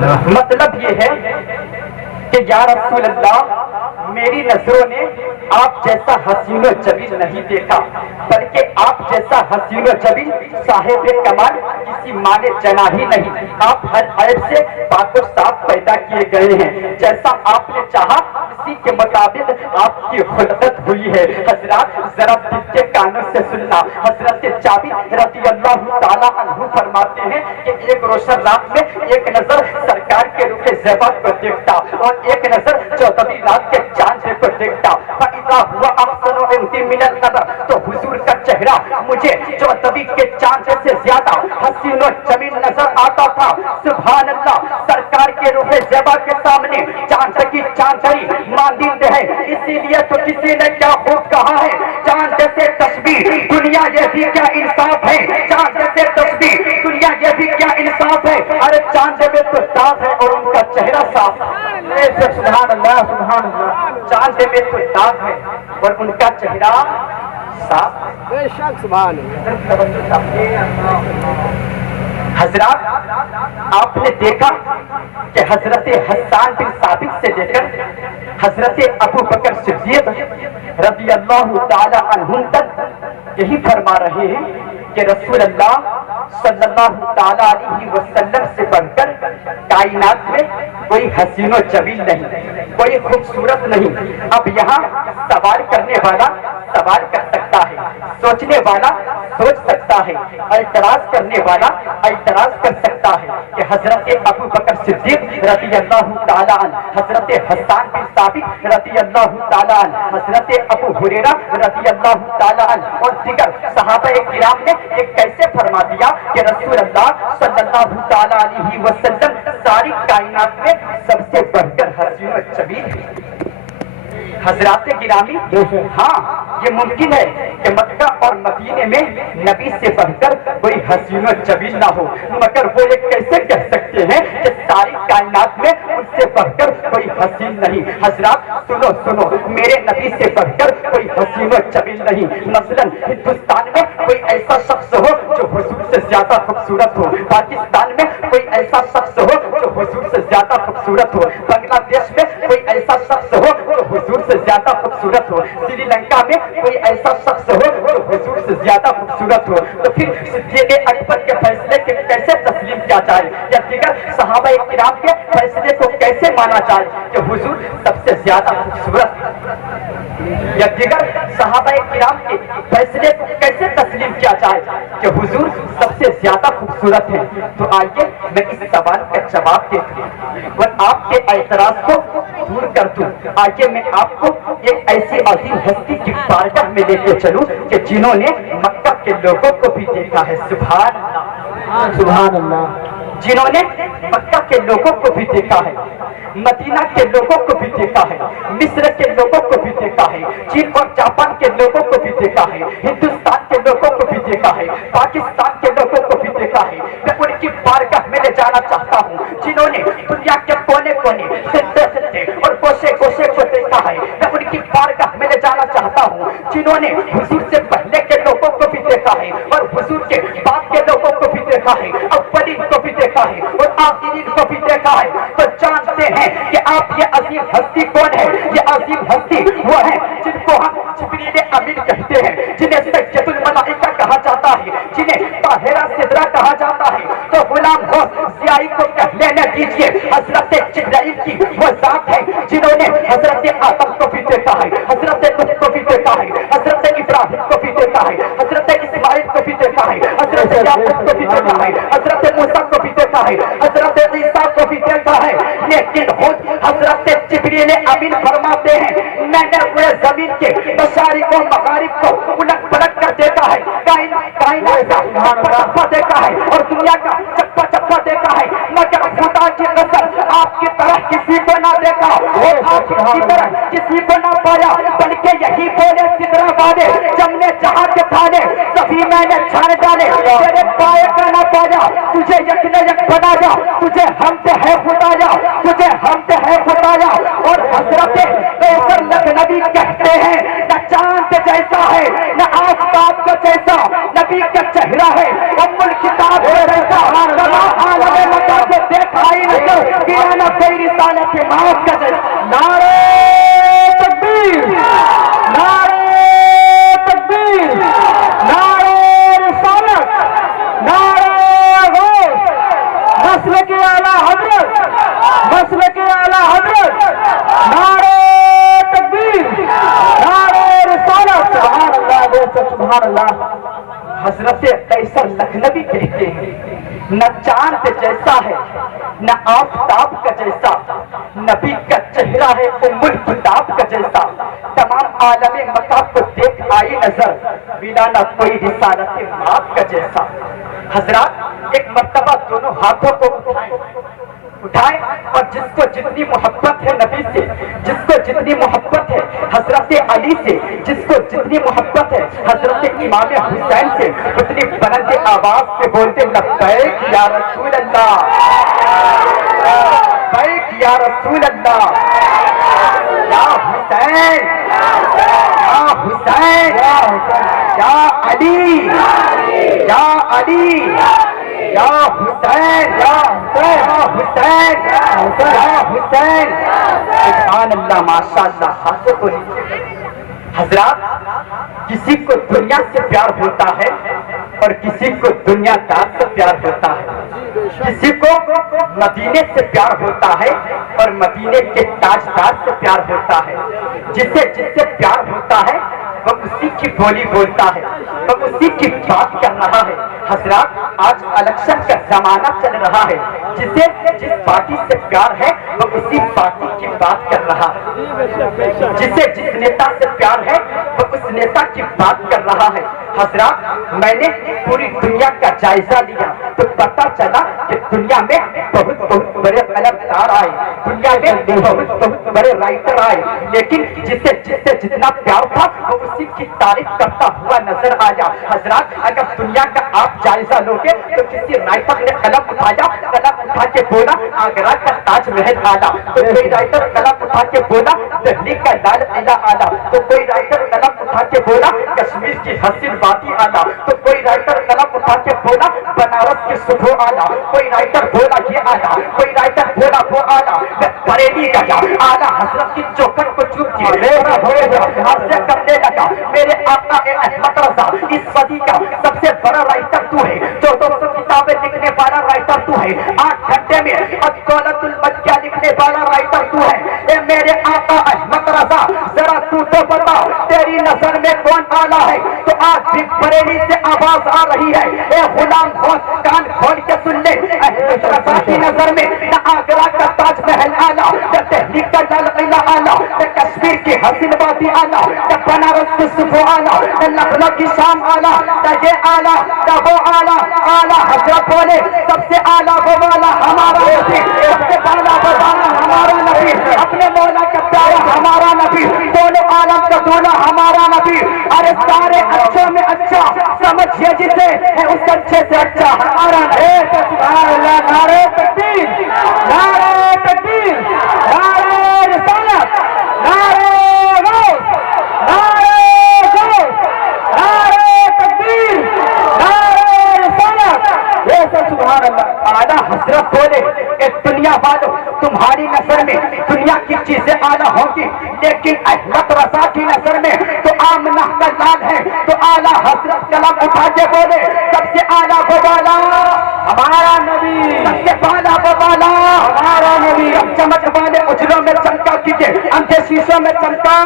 مطلب یہ ہے کہ یا رسول اللہ میری نظروں نے آپ جیسا حسین و جمیل نہیں دیکھا، بلکہ آپ جیسا حسین و جمیل صاحب کمال کسی ماں نے جنا ہی نہیں۔ آپ ہر عیب سے پاک و صاف پیدا کیے گئے ہیں، جیسا آپ نے چاہا اسی کے مطابق آپ کی خلقت ہوئی ہے۔ حضرات ذرا دل کے کانوں سے سننا، حضرت جابر رضی اللہ تعالیٰ عنہ فرماتے ہیں کہ ایک روشن رات میں ایک نظر سرکار کے رخ زیبات کو دیکھتا اور ایک نظر 14ویں رات کے چاند کو دیکھتا، فَإِذَا هُوَ أَحْسَنُ عِنْدِي مِنَ النَّظَرِ، تو حضور کا چہرہ مجھے 14ویں کے چاند سے زیادہ حسین و جمیل نظر آتا تھا۔ سبحان اللہ، سرکار کے رخ زیبا کے سامنے چاند کی چاندری مانند ہے، اسی لیے تو کسی نے کیا خوب کہا ہے، چاند جیسے تشبیہ دنیا یہ بھی کیا انصاف ہے، چاند جیسے تشبیہ دنیا یہ بھی کیا انصاف ہے۔ ارے چاند میں تو داغ ہے اور ان کا چہرہ صاف ہے۔ سبحان اللہ سبحان اللہ، چاند میں تو داغ ہے اور ان کا چہرہ صاف ہے۔ بے شک سبحان حضرات آپ نے دیکھا کہ حضرت حسان بن ثابت سے لے کر حضرت ابو بکر صدیق رضی اللہ تعالی عنہ تک یہی فرما رہے ہیں کہ رسول اللہ صلی اللہ تعالی علیہ وسلم سے بڑھ کر کائنات میں کوئی حسین و جمیل نہیں، کوئی خوبصورت نہیں۔ اب یہاں سوال کرنے والا سوال کر سکتا ہے، سوچنے والا سوچ سکتا ہے، اعتراض کرنے والا اعتراض کر سکتا ہے کہ حضرت ابو بکر صدیق رضی اللہ تعالیٰ عنہ، حضرت حسان بن ثابت رضی اللہ تعالیٰ عنہ، حضرت ابو ہریرہ رضی اللہ تعالیٰ عنہ اور دیگر صحابہ کرام نے یہ کیسے فرما دیا کہ رسول اللہ صلی اللہ تعالیٰ علیہ وسلم ساری کائنات میں سب سے بڑھ کر حسین و جمیل ہے۔ حضرات گرامی، ہاں یہ ممکن ہے کہ مکہ اور مدینے میں نبی سے بڑھ کر کوئی حسین و جمیل نہ ہو، مگر وہ یہ کیسے کہہ سکتے ہیں کہ ساری کائنات میں ان سے بڑھ کر کوئی حسین نہیں۔ حضرات سنو سنو، میرے نبی سے بڑھ کر کوئی حسین و جمیل نہیں۔ مثلا ہندوستان میں کوئی ایسا شخص ہو جو حضور سے زیادہ خوبصورت ہو، پاکستان میں کوئی ایسا شخص ہو جو حضور سے زیادہ خوبصورت ہو، بنگلہ دیش میں کوئی ایسا شخص ہو جو حضور سے زیادہ خوبصورت ہو، سری لنکا میں کوئی ایسا شخص ہو جو حضور سے زیادہ خوبصورت ہو، تو پھر صدیق اکبر کے فیصلے کے کیسے تسلیم کیا جائے یا دیگر صحابہ کرام کے فیصلے کو کیسے مانا جائے کہ حضور سب سے زیادہ خوبصورت یا دیگر صحابہ کرام کے فیصلے کو کیسے تسلیم کیا جائے کہ حضور سب سے زیادہ خوبصورت ہے۔ تو آئیے میں اس سوال کا جواب دیتا ہوں اور آپ کے اعتراض کو دور کر دوں۔ آئیے میں آپ کو ایک ایسی عظیم ہستی کی بارگاہ میں لے کے چلوں کہ جنہوں نے مکہ کے لوگوں کو بھی دیکھا ہے، سبحان اللہ سبحان اللہ، جنہوں نے مکہ کے لوگوں کو بھی دیکھا ہے، مدینہ کے لوگوں کو بھی دیکھا ہے، مصر کے لوگوں کو بھی دیکھا ہے، چین اور جاپان کے لوگوں کو بھی دیکھا ہے، ہندوستان کے لوگوں کو بھی دیکھا ہے، پاکستان کے لوگوں کو بھی دیکھا ہے۔ میں ان کی بارگاہ میں لے جانا چاہتا ہوں جنہوں نے دنیا کے کونے کونے خطے خطے اور گوشے گوشے کو دیکھا ہے۔ میں ان کی بارگاہ میں لے جانا چاہتا ہوں جنہوں نے حضور سے پہلے کے لوگوں کو بھی دیکھا ہے اور حضور کے بعد کے لوگوں کو بھی دیکھا ہے، اولین کو بھی دیکھا ہے اور آخرین کو بھی دیکھا ہے۔ تو جانتے ہیں کہ آپ یہ عظیم ہستی کون ہے؟ یہ عظیم ہستی وہ ہے جن کو ہم جبریل امین کہتے ہیں، جنہیں سید الملائکہ کہا جاتا ہے، جنہیں طاہرہ صدرہ کہا جاتا ہے۔ تو غلام ہو ضیائی کو کہہ لینے دیجیے، حضرت جبرائیل کی وہ ذات ہے جنہوں نے حضرت آدم کو بھی دیکھا ہے، حضرت نوح کو بھی دیکھا ہے، حضرت ابراہیم کو بھی دیکھا ہے، حضرت اسماعیل کو بھی دیکھا ہے، حضرت یعقوب کو بھی دیکھا ہے، حضرت موسیٰ کو بھی دیکھا ہے، حضرت عیسیٰ کو بھی دیکھا ہے۔ لیکن خود حضرت جبریل امین فرماتے ہیں میں نے پورے زمین کے مشارق و مغارب کو الٹ پلٹ کر دیکھا ہے، کائنات کا چپا دیکھا ہے اور دنیا کا چپا چپا دیکھا ہے، مگر خدا کی قسم آپ کی طرح کسی کو نہ دیکھا، آپ کی طرح کسی کو نہ پایا، بلکہ یہی بولے سدرہ والے جب نے جہاں کے تھانے سبھی میں نے چھان ڈالے، تیرے پائے کا نہ پایا، تجھے یک نے یک بنایا، تجھے حمد ہے خدایا، تجھے حمد ہے خدایا۔ اور حضرت قیصر لکھنوی کہتے ہیں نہ چاند جیسا ہے نہ آفتاب کا جیسا نبی کا چہرہ ہے، ام الکتاب کا جیسا عالم مکہ کو دیکھا ہی نہیں، بنا نہ کوئی رسالت موت کا جیسا. نعرہ تکبیر، نعرہ تکبیر، نعرہ رسالت، نعرہ غوث، مسلک اعلیٰ حضرت، مسلک اعلیٰ حضرت، نعرہ تکبیر، نعرہ رسالت. سبحان اللہ، سبحان اللہ. حضرت قیصر لکھنوی کہتے ہیں نہ چاند جیسا ہے نہ آفتاب کا جیسا، نبی کا چہرہ ہے ام الکتاب کا جیسا. تمام عالم مکہ کو دیکھ آئی نظر، بنا نہ کوئی رسالت مآب کا جیسا. حضرات ایک مرتبہ دونوں ہاتھوں کو اٹھائے اور جس کو جتنی محبت ہے نبی سے، جس کو جتنی محبت ہے حضرت علی سے، جس کو جتنی محبت ہے حضرت امام حسین سے، اتنی بلند آواز سے بولتے لبیک یا رسول اللہ، لبیک یا رسول اللہ، یا حسین، یا حسین، یا علی، یا علی، یا حسین، یا حسین، یا حسین. سبحان اللہ، ماشاء اللہ. ہاتھوں کو نیچے. حضرات کسی کو دنیا سے پیار ہوتا ہے اور کسی کو دنیا دار سے پیار ہوتا ہے. کسی کو مدینے سے پیار ہوتا ہے اور مدینے کے تاجدار سے پیار ہوتا ہے. جس سے پیار ہوتا ہے وہ اسی کی بولی بولتا ہے، وہ اسی کی بات کر رہا ہے. حضرات آج الیکشن کا زمانہ چل رہا ہے، جس پارٹی سے پیار ہے وہ اسی پارٹی کی بات کر رہا ہے، جس نیتا سے پیار ہے وہ اس نیتا کی بات کر رہا ہے. حضرات میں نے پوری دنیا کا جائزہ لیا تو پتا چلا کہ دنیا میں بہت بڑے قلمکار آئے، دنیا میں بہت بڑے رائٹر آئے، لیکن جس سے جتنا پیار تھا وہ اسی کی تعریف کرتا ہوا نظر آیا. حضرات اگر دنیا کا آپ جائزہ لوگے تو کسی رائٹر نے قلم اٹھا کے بولا آگرہ کا تاج محل آلہ، تو کوئی رائٹر قلم اٹھا کے بولا دہلی کا لال قلعہ آلہ، تو کوئی رائٹر قلم اٹھا کے بولا کشمیر کی حسین وادی آلہ، تو کوئی رائٹر قلم اٹھا کے بولا بنارس کی صبح آلہ، کوئی رائٹر بولا یہ آلہ، کوئی رائٹر بولا وہ آلہ. بریلی گیا آلہ حضرت کی چوکھٹ کو چوب کے حادثے کرنے لگا. میرے آقا احمد رضا اس صدی کا سب سے بڑا رائٹر تو ہے، 1400 کتابیں لکھنے والا رائٹر تو ہے، 8 گھنٹے میں دولت المدیہ لکھنے والا رائٹر تو ہے. اے میرے آقا احمد رضا ذرا تو بتا تیری نظر میں کون آلہ ہے؟ تو آج بھی بریلی سے آواز آ رہی ہے. اے غلام کان کھول کے سن لے، احمد رضا کی نظر میں نہ آگرہ کا تاج محل آلہ، نہ دہلی کا لال قلعہ آلہ، نہ کشمیر کی حسین وادی آلہ، نہ بنارس کی صبح آلہ، نہ لکھنؤ کی شام آلہ، نہ یہ آلہ نہ وہ آلہ. آلہ حضرت بولے سب سے آلہ وہ والا ہمارا نبی، سب سے بالا وہ والا ہمارا نبی، اپنے مولا کا پیارا ہمارا نبی، دونوں عالم کا دولا ہمارا نبی. ارے سارے اچھوں میں اچھا سمجھیے جسے ہے اس اچھے سے اچھا ہمارا نبی. سبحان اللہ. نعرہ تکبیر، نعرہ تکبیر، نعرہ رسالت، نعرہ غوث، نعرہ غوث، نعرہ تکبیر، نعرہ رسالت. یہ سب سبحان اللہ. اعلیٰ حضرت بولے کہ دنیا والوں تمہاری نظر میں دنیا کی چیزیں اعلیٰ ہوں گی، لیکن احمد رضا کی نظر میں تو آمنہ کا لال ہے. تو اعلیٰ حضرت قلم اٹھا کے بولے سب سے اعلیٰ وہ والا ہمارا نبی، سب سے بالا وہ والا ہمارا نبی. چمک والے اجروں میں چمکا کیجیے، اندھے شیشوں میں چمکا.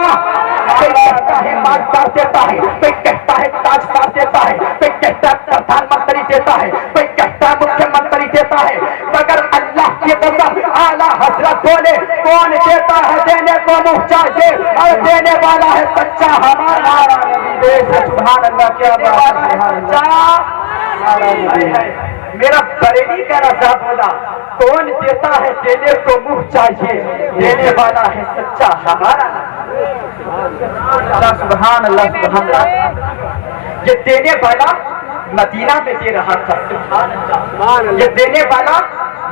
کوئی کہتا ہے مالدار دیتا ہے، کوئی کہتا ہے تاجدار دیتا ہے، کوئی کہتا ہے پردھان منتری دیتا ہے، کوئی کہتا ہے مکھیہ منتری دیتا ہے، مگر اللہ کی قسم اعلیٰ حضرت بولے کون دیتا ہے؟ دینے کو منہ چاہیے اور دینے والا ہے سچا ہمارا نبی. سبحان اللہ. کیا بات ہے. میرا بریلی کا رضا بولا کون دیتا ہے؟ دینے کو منہ چاہیے، دینے والا ہے سچا ہمارا. سبحان اللہ. سبحان اللہ. یہ دینے والا مدینہ میں دے رہا تھا. سبحان اللہ. یہ دینے والا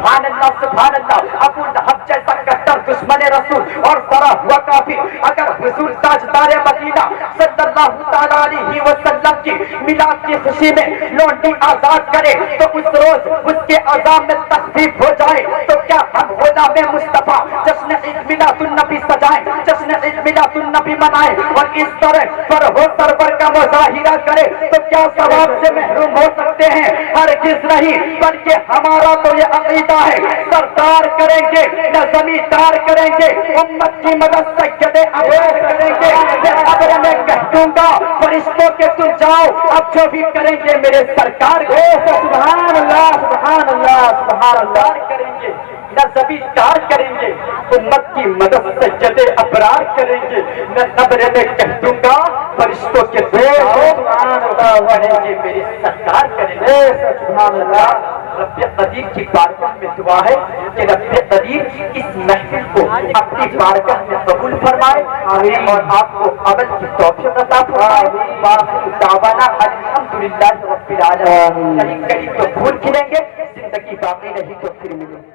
سبحان اللہ ابو لہب جیسا کٹر دشمن رسول اور ذرا ہوا کافی اگر حضور تاجدار مدینہ صلی اللہ تعالیٰ علیہ وسلم کی میلاد کی خوشی میں لونڈی آزاد کرے تو اس روز اس کے عذاب میں تخفیف ہو جائے تو کیا ہم غلام مصطفیٰ جشن عید میلاد النبی سجائیں، جشن عید میلاد النبی منائیں اور اس طرح پر ہو سرور کا مظاہرہ کرے تو کیا ثواب سے محروم ہو سکتے ہیں؟ ہرگز نہیں، بلکہ ہمارا تو یہ عقیدہ ہے سردار کریں گے نہ زمیندار کریں گے، امت کی مدد سید ابرار کریں گے۔ میں ابر میں کہہ دوں گا فرشتوں کے تم جاؤ اب جو بھی کریں گے میرے سرکار کو سبحان اللہ سبحان اللہ سبحان اللہ کریں گے نہ زمیندار کریں گے، امت کی مدد سید ابرار کریں گے۔ میں ابر میں کہہ دوں گا فرشتوں کے تم جاؤ کریں گے میرے سرکار کریں گے سبحان اللہ۔ رب قدیر کی بارگاہ میں دعا ہے کہ رب قدیر اس محفل کو اپنی بارگاہ میں قبول فرمائے اور آپ کو عمل کی توفیق عطا فرمائے۔ وآخر دعوانا الحمدللہ رب العالمین۔ قریب قریب تو پھول کھلیں گے، زندگی باقی رہی تو پھر ملیں گے۔